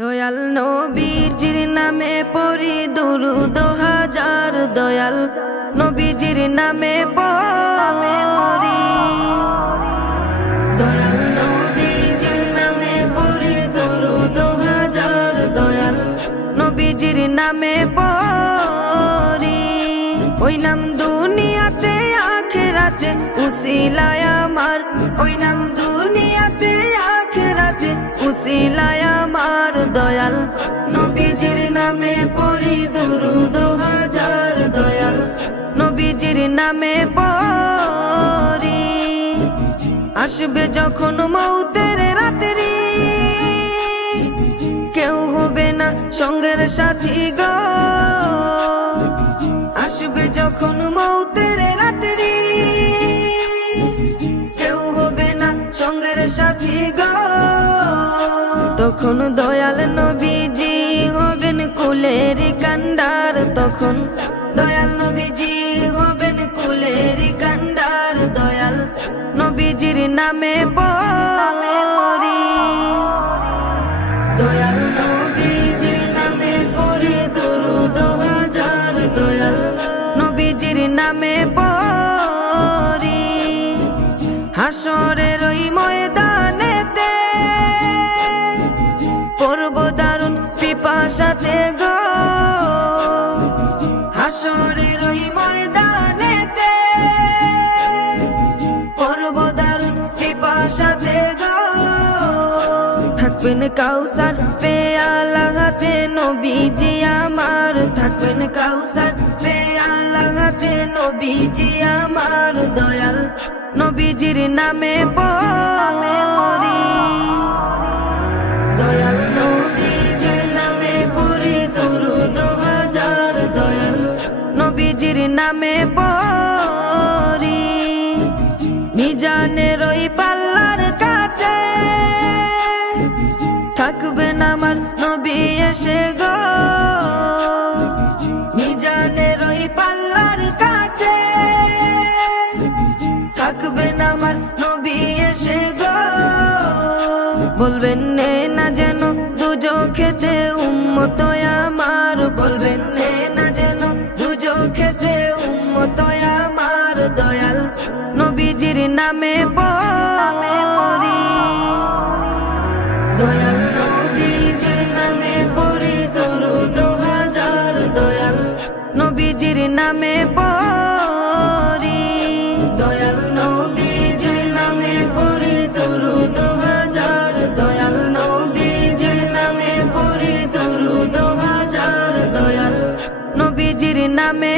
দয়াল নবীজির নামে পড়ি দুরূদ হাজার, দয়াল নবীজির নামে পড়ি, দয়াল নবীজির নামে পড়ি দুরূদ হাজার, দয়াল নবীজির নামে পড়ি। ওই নাম দুনিয়াতে আখিরাতে উসিলায় আমার, ওই নাম দুনিয়াতে আখিরাতে উসিলায় আমার, দয়াল নবীজির নামে পড়ি দুরূদ হাজার, দয়াল নবীজির নামে পড়ি। আসবে যখন মৌতের রাত্রি, কেউ হবে না সঙ্গের সাথী গো। আসবে যখন মৌতের রাত্রি, কেউ হবে না সঙ্গের সাথী গো। তখন দয়াল নবীজি হবেন কুলের কান্ডার, তখন দয়াল নবীজি হবেন কুলের কান্ডার, দয়াল নবীজির নামে পড়ি, দয়াল নবীজির নামে পড়ি দুরূদ হাজার, দয়াল নবীজির নামে পড়ি। হাসরের ওই ময়দানেতে পড়ব দারুণ পিপাসাতে গো। হাসরের ওই ময়দানেতে পড়ব দারুণ পিপাসাতে গো। থাকবেন কাউসার পেয়ালা হাতে নবীজি আমার, থাকবেন কাউসার পেয়ালা হাতে নবীজি আমার, দয়াল নবীজির নামে পড়ি, দয়াল নবীজির নামে পড়ি দুরূদ হাজার, দয়াল নবীজির নামে পড়ি। মিজানের ওই পাল্লার কাছে থাকবেন আমার নবী এসে গো। মিজানের ওই পাল্লার কাছে থাকবেন আমার নবী এসে গো। বলবেন নে না যেন দুজখেতে উম্মত আমার, বলবেন নে না যেন দুজখেতে উম্মত আমার, দয়াল নবীজির নামে পড়ি, দয়াল নবীজির নামে পড়ি দুরূদ হাজার, দয়াল নবীজির নামে পড়ি, দয়াল নবীজির নামে পড়ি দুরূদ হাজার, দয়াল নবীজির নামে পড়ি দুরূদ হাজার, দয়াল নবীজির নামে